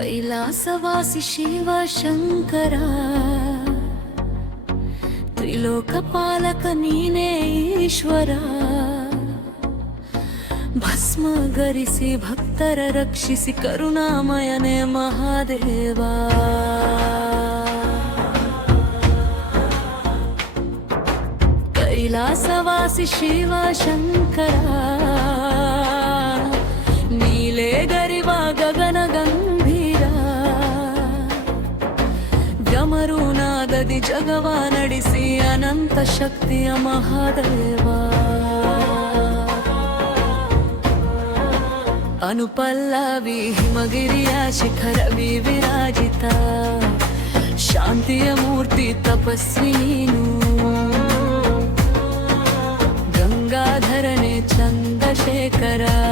कैलासवासि शिव शङ्करा त्रिलोकपालक नीने ईश्वरा ಭಸ್ಮ ಗರಿಸಿ ಭಕ್ತರ ರಕ್ಷಿಸಿ ಕರುಣಾಮಯನೇ ಮಹಾದೇವ ಕೈಲಾಸವಾಸಿ ಶಿವ ಶಂಕರ ನೀಲೇ ಗರಿವ ಗಗನ ಗಮರುನಾದದಿ ಜಗವ ನಡೆಸಿ ಅನಂತ ಶಕ್ತಿಯ ಮಹಾದೇವ. ಅನುಪಲ್ಲವಿ, ಹಿಮಗಿರಿಯ ಶಿಖರವಿ ವಿರಾಜಿತ. ಶಾಂತಿಯ ಮೂರ್ತಿ ತಪಸ್ವಿ ನೀನು. ಗಂಗಾಧರನೆ ಚಂದ್ರಶೇಖರ.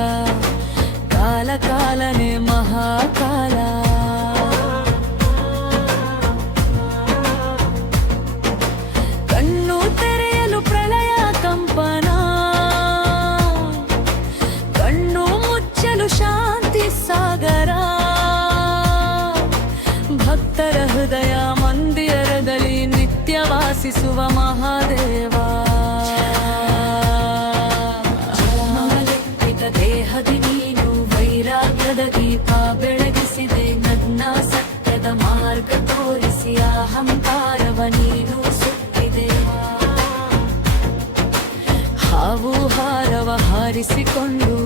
ಹಾವು ಹಾರವ ಹಾರಿಸಿಕೊಂಡು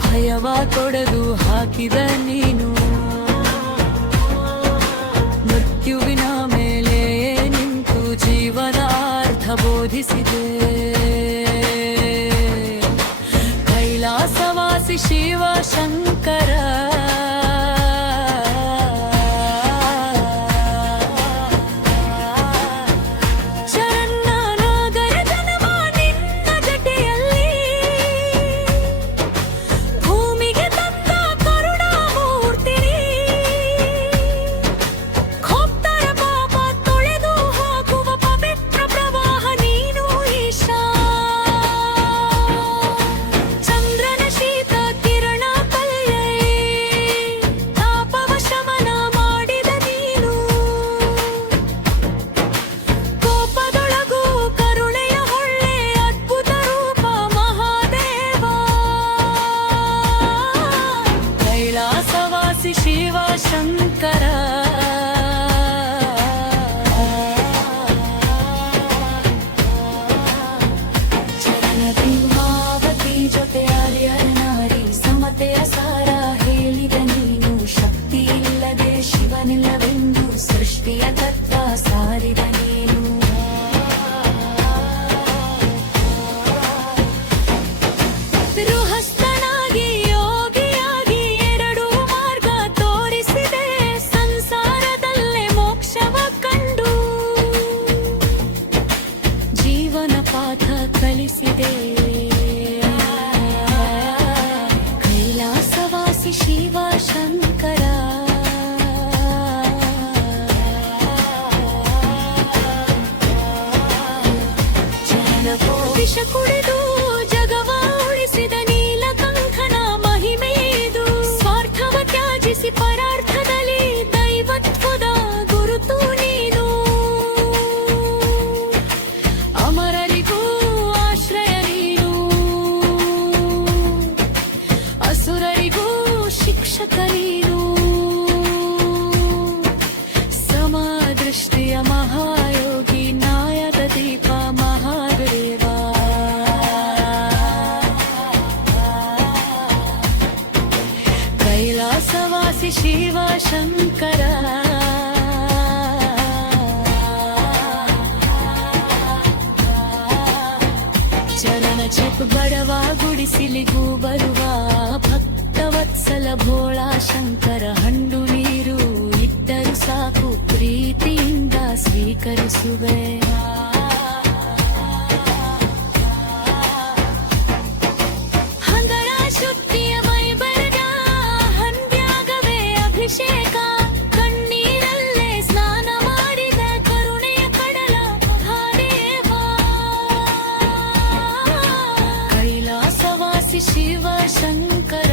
ಭಯವ ತೊಡೆದು ಹಾಕಿದ ನೀನು. ಮೃತ್ಯುವಿನ ಮೇಲೆ ನಿಂತು ಜೀವನಾರ್ಥ ಬೋಧಿಸಿದೆ. ಕೈಲಾಸವಾಸಿ ಶಿವ ಶಂಕರ గాథ కలిసిదే. కైలాసవాసి శివ శంకర. జనపో విష ಕೈಲಾಸವಾಸಿ ಶಿವ ಶಂಕರ ಚರಣ ಚಕ್ ಬಡವ ಗುಡಿಸಿಲಿಗೂ ಬರುವ ಭಕ್ತವತ್ಸಲ ಭೋಳ ಶಂಕರ ಹಣ್ಣು ನೀರು ಇಟ್ಟರು ಸಾಕು ಪ್ರೀತಿಯಿಂದ ಸ್ವೀಕರಿಸುವೆ శివ శంకర